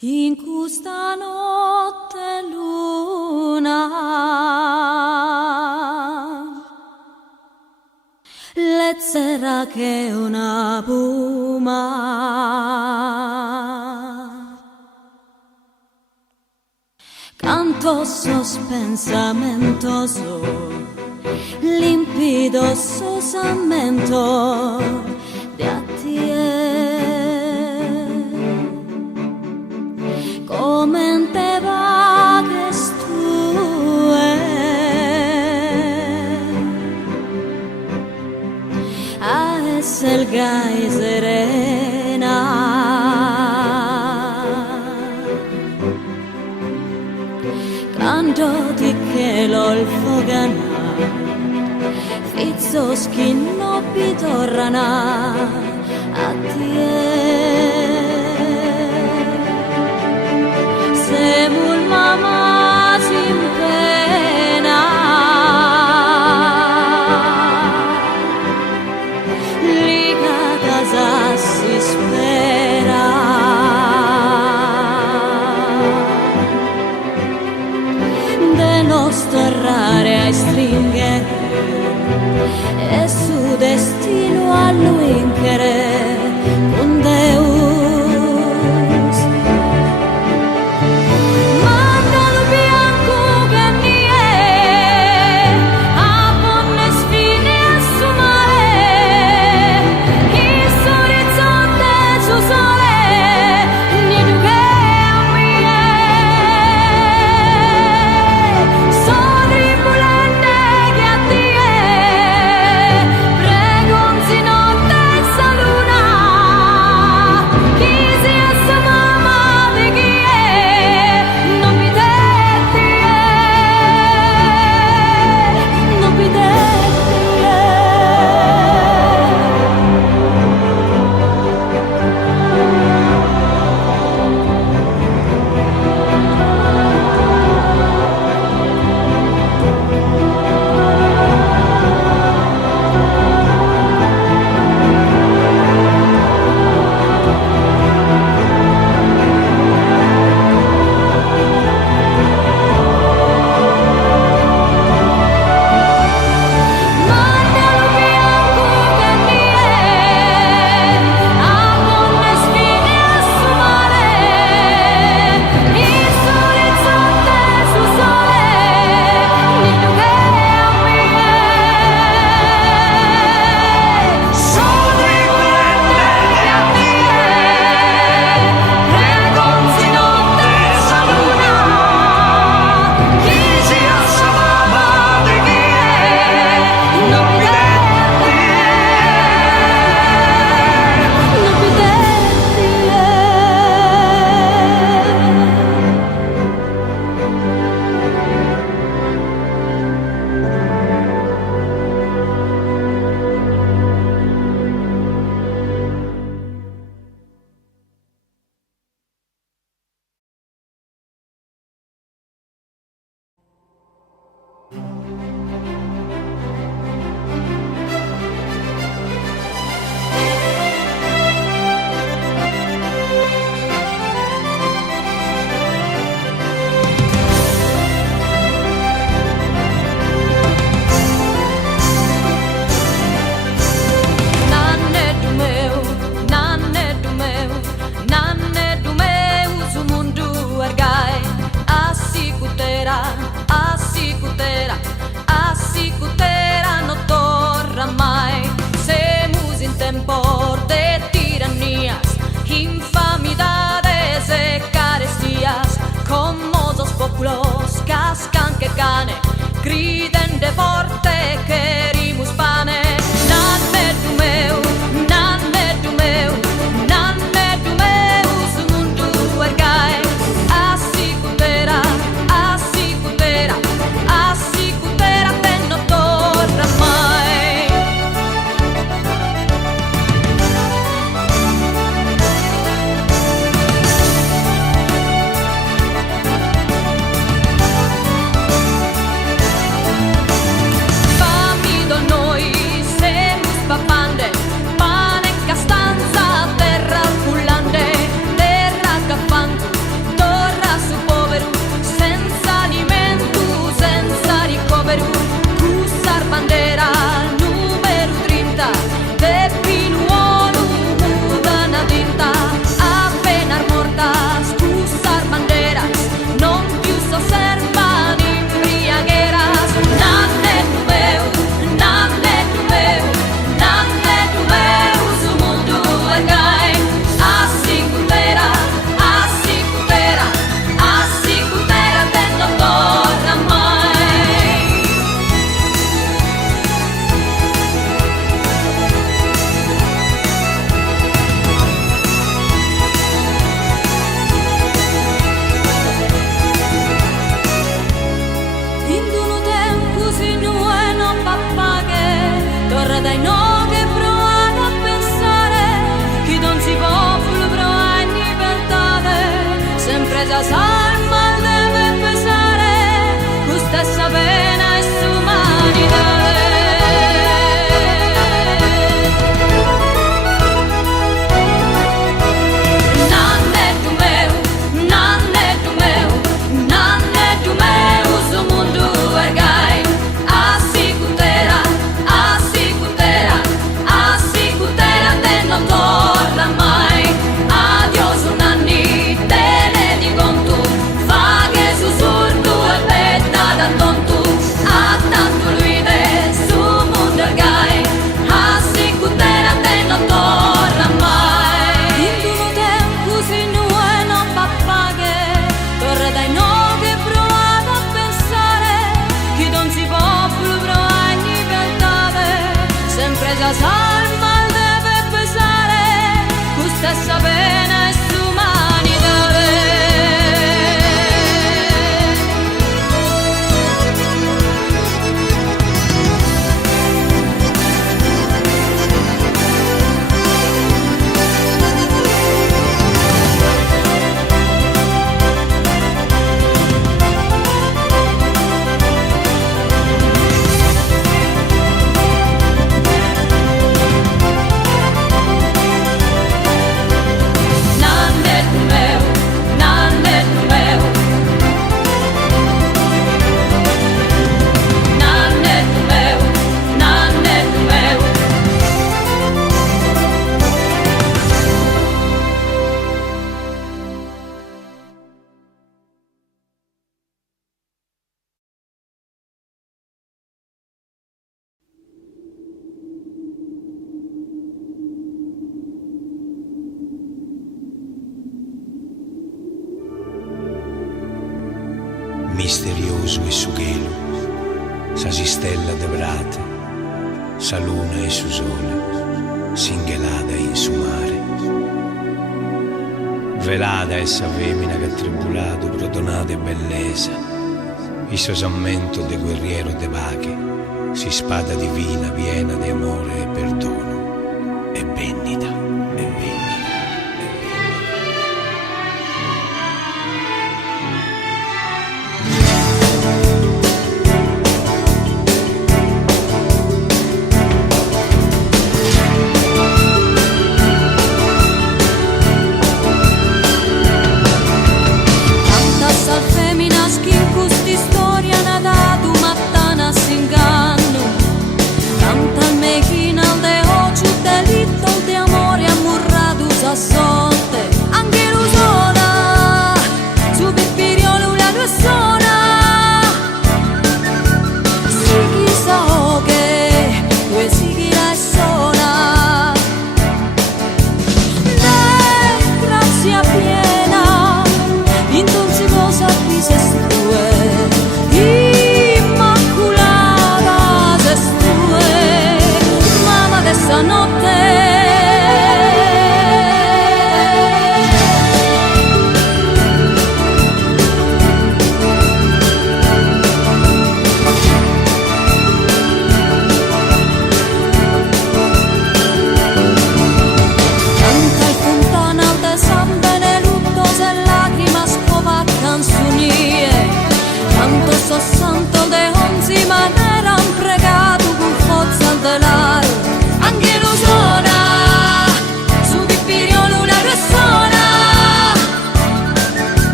In questa notte luna, leggera che una puma, canto sospensamentoso, limpido sosamento de a tie. Come te vagues tue a selga y serena, canto di che l'olfogana fizzos chi no pitorrana a tie. Semul mama sin pena, ligata si spera, de nostro errare a stringere e su destino a luinchere con Deus. Griden de forte che rimus pane. Nan me du meu, nan me du meu, nan me du meu, su mundu ergai. Assicutera, assicutera, assicutera te non torna mai. Fammi sempre sa salma deve pesare, questa sa pena e s'umanità. La salma deve pesare, questa sa pena e s'umanità. Misterioso e sughelo, sa si stella de brate, sa luna e su sole, s'inghelada in su mare. Velada essa femmina che tribulato, prodonata e bellesa, iso sammento de guerriero de vache, si spada divina piena di amore e perdono, e bendita, e bendita. Canta al mechina al de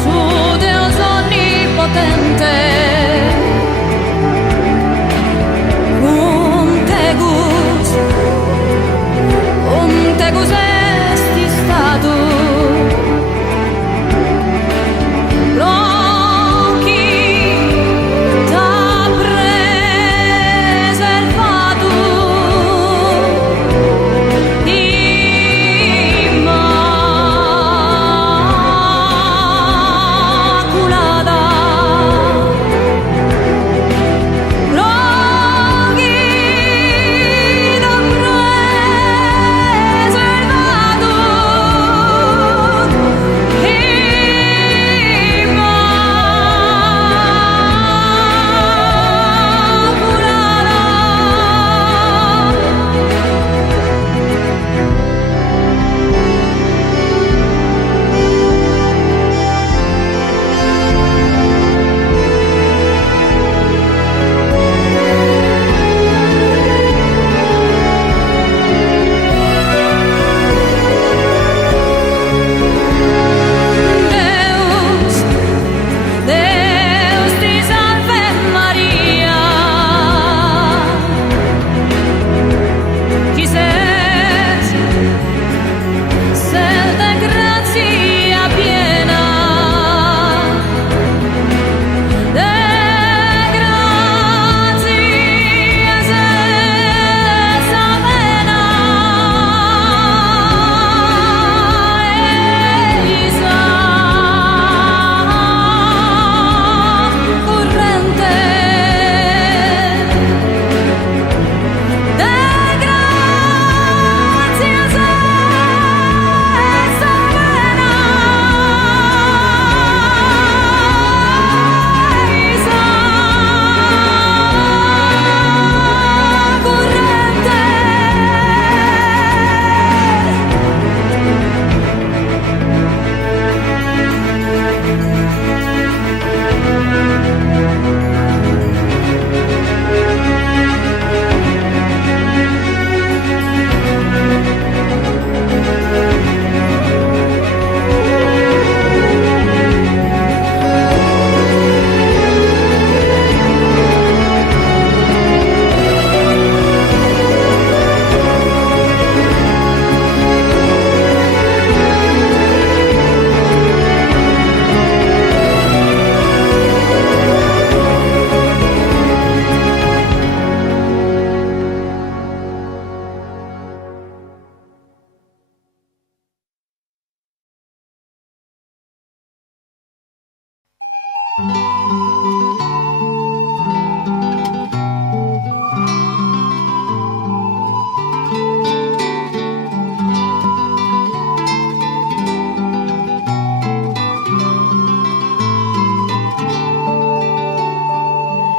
su Deus onnipotente, un tegus esti stato.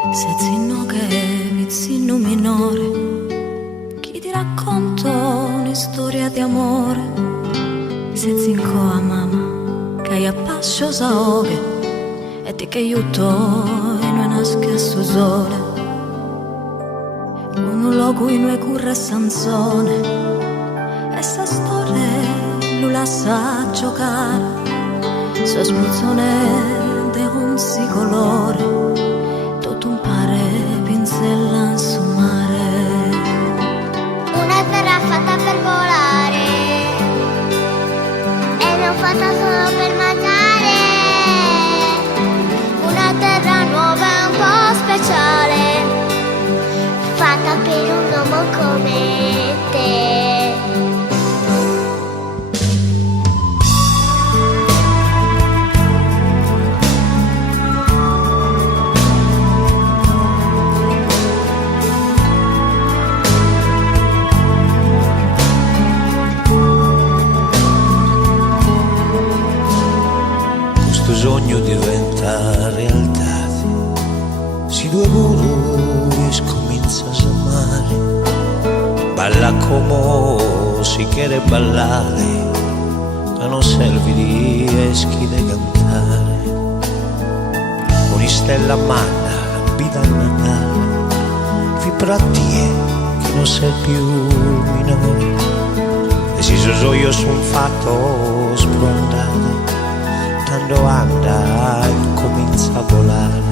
Se zinno che mi zinno minore, chi ti racconto una storia di amore. Se zinco a mamma che hai appascio saoghe e ti che aiuto e non nasce su sole. Un luogo in cui curre sanzone e sa storia lo lascia giocare. So spuzzone de un si colore un pare pincella su mare. Una terra fatta per volare e non fatta solo per mangiare. Una terra nuova e un po' speciale, fatta per un uomo come te. Sogno diventa realtà, si due guru scomincia a amare, balla come si quiere ballare, ma non serve di eschi da cantare, con stella manna, vita a Natale, vi pratie che non sei più il minore, e preciso io su un fatto spontaneo, tanto anda e comincia a volare.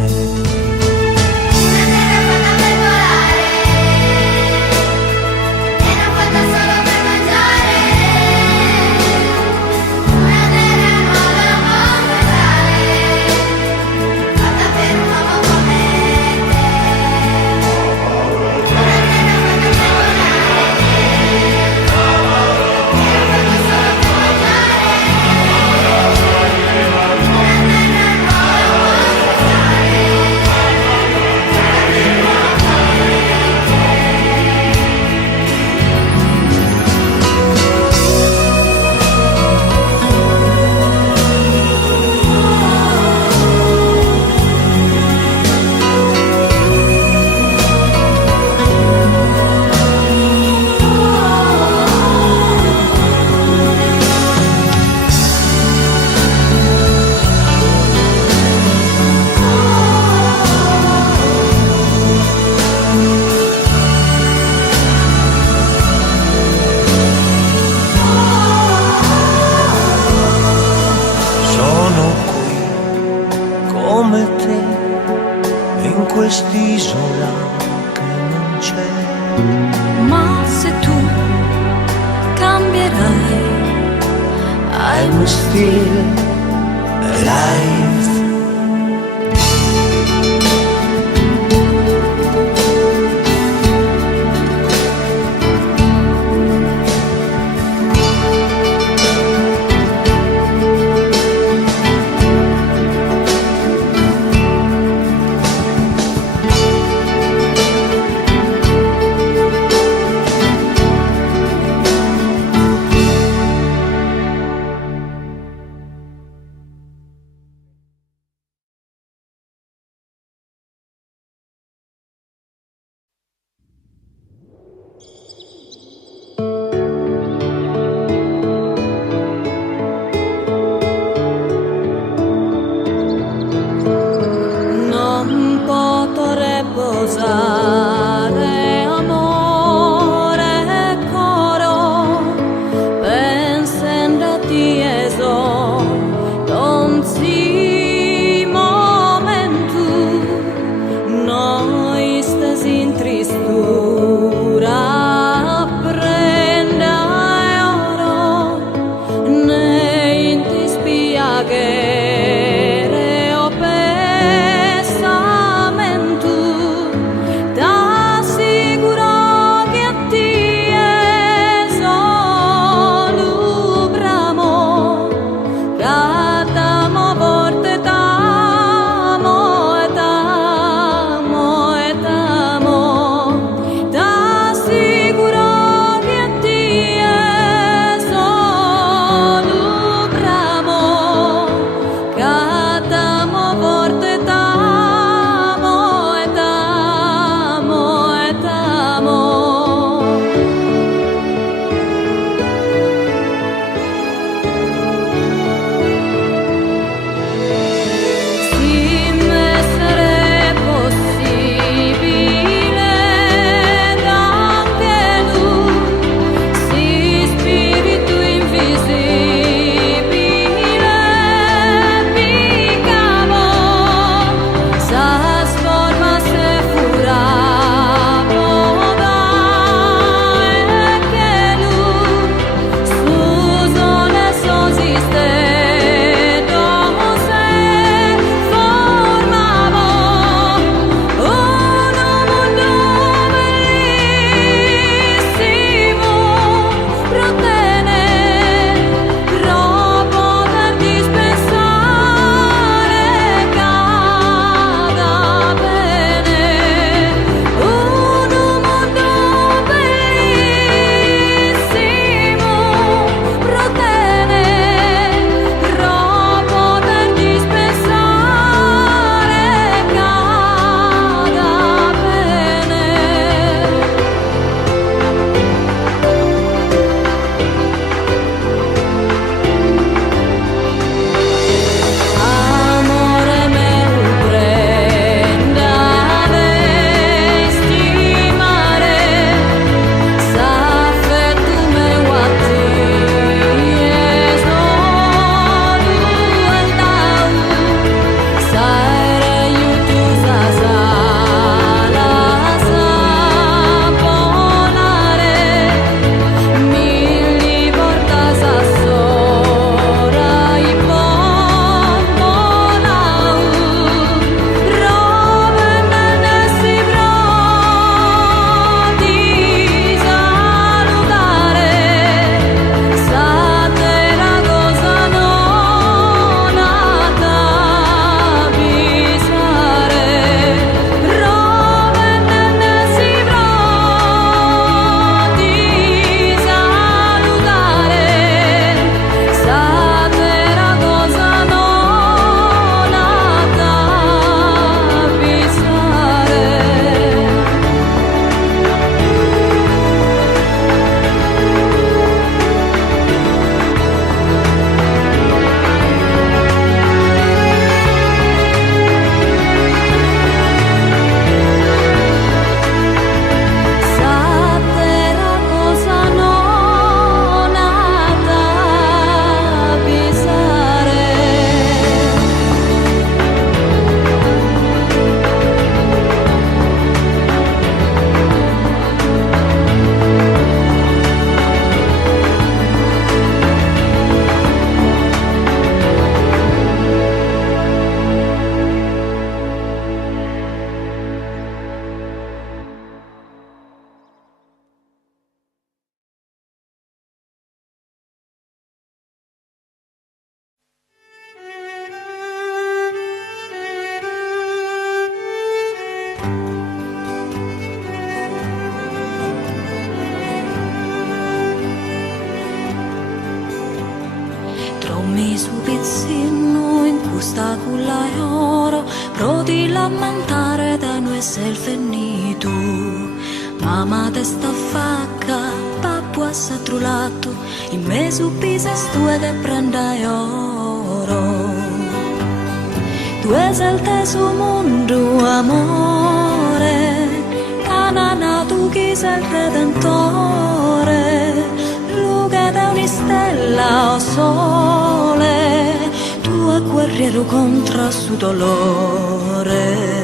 Come te in quest'isola che non c'è. Ma se tu cambierai, I'm still alive. Trommi su pizzino in questa culla e oro, pro di lamentare da noi sei il finito. Mamma te sta facca, pappo a satrulato, in me su pisa stue che prendai oro. Tu sei il teso mondo, amore, canana tu chi sei il redentore, luce da un'istella o sole, tu è guerriero contro su dolore.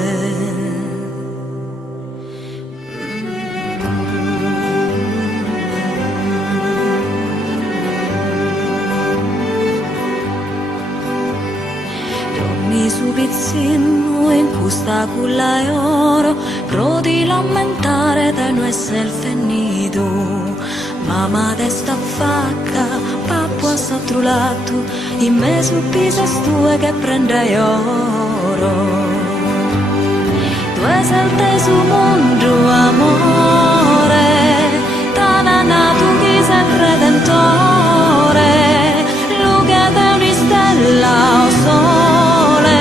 Su pizzino in questa culla e oro, pro di lamentare da noi essere finito. Mamma te sta facca, pappo a satrulato, in me su pisa stue che prende oro. Tu sei il teso mondo, amore, tanana tu chi sei il redentore, luce da un'istella o sole,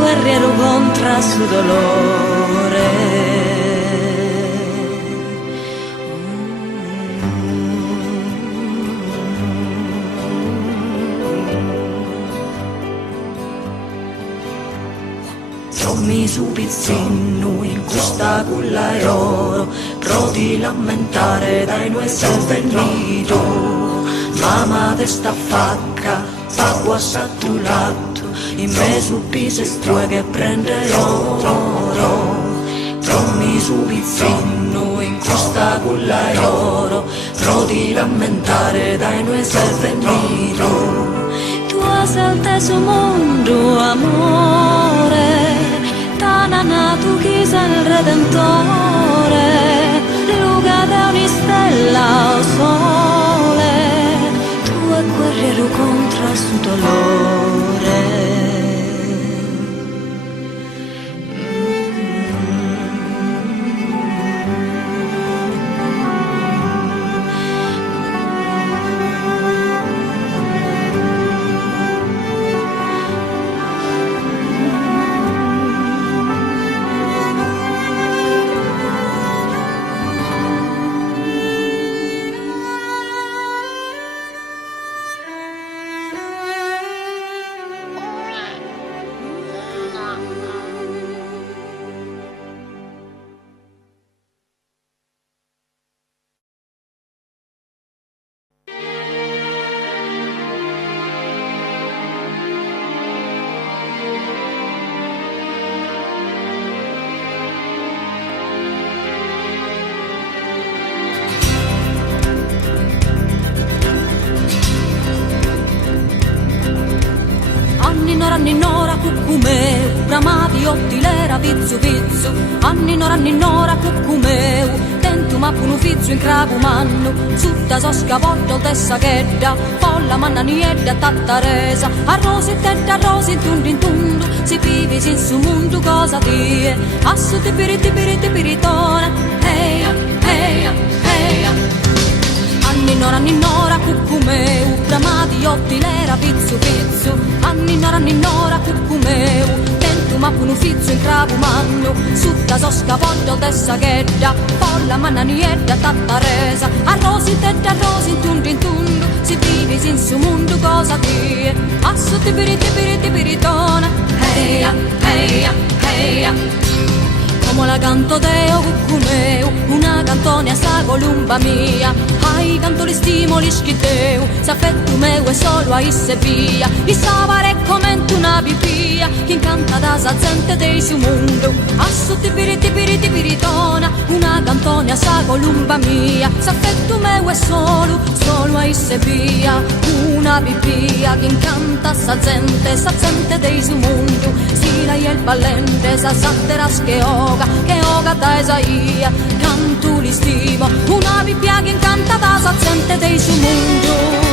guerriero contra su dolore. Trommi su pizzino in questa culla e oro, pro di lamentare dai noi sei venito. Mamma te sta facca, pappo a sattulato, in me su pisa stue che prende oro. Trommi su pizzino in questa culla e oro, pro di lamentare dai noi sei venito. Tu sei il teso mondo, amore, tanana tu chi sei il redentore, luce da un'istella o sole, tu è guerriero contro su dolore. Anninora cuccumeu, bramati ottilera vizzu vizzu. Anninora cuccumeu, tentu ma punu fizzu in cravu mannu. Sutta sosca porto tessa chedda, folla manna niedda tattaresa. Arrosi tedda arrosi in tundu, si vivi sin su mundu cosa die. Assu tipiritona, eia, eia, eia. Anninora cuccumeu, bramati ottilera vizzu vizzu. Anninora cuccumeu, tentu ma punu fizzu in cravu mannu. Sutta sosca porto tessa chedda, folla manna niedda tattaresa. Arrosi tedda arrosi in tundu, si vivi sin su mundu cosa die. Assu tipiritona, eia, eia, eia. Come la canto deo cuccumeu, una cantone a sa columba mia. Ai canto li stimoli schitteu, s'affetto meu e solo a isse via. I savare commento una pipia, chi incanta da sa gente dei su mondo. Assu tipiritona, una cantone a sa columba mia. S'affetto meu e solo a isse via. Una pipia, chi incanta sa gente dei su mondo. Si lei è il ballente, sa satteras che oga da Esaia. Canto li stimo, una pipia che incanta da sa gente dei su mondo.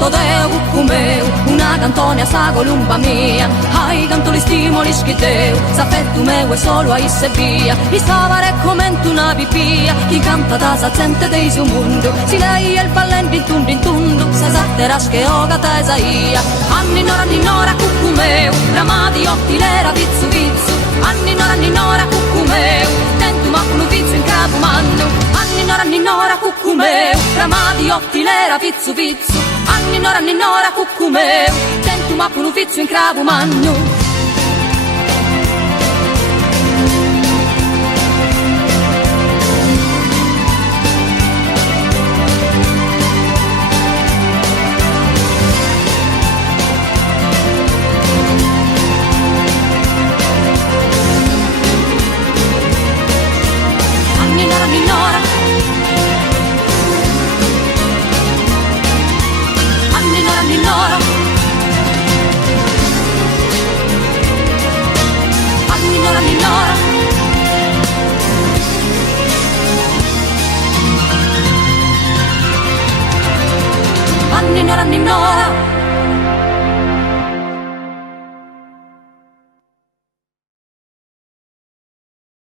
santo Deo cucumeu, una cantonia sa columba mia, ai canto li stimoli schiteu, s'affetto meu e solo a isse via, i savare come una pipia, chi canta da sa gente dei suo mondo, si lei e il ballendo in tundu, sa satteras che ogata esaia, anni nora cucumeu, ramadi otti lera vizzu vizzu, anni nora cucumeu, tentu ma un vizzu in capo mannu, anni nora cucumeu, ramadi otti lera vizzu vizzu, anni nora cucumeu, tentu ma un vizzu in capo mannu. Anni nora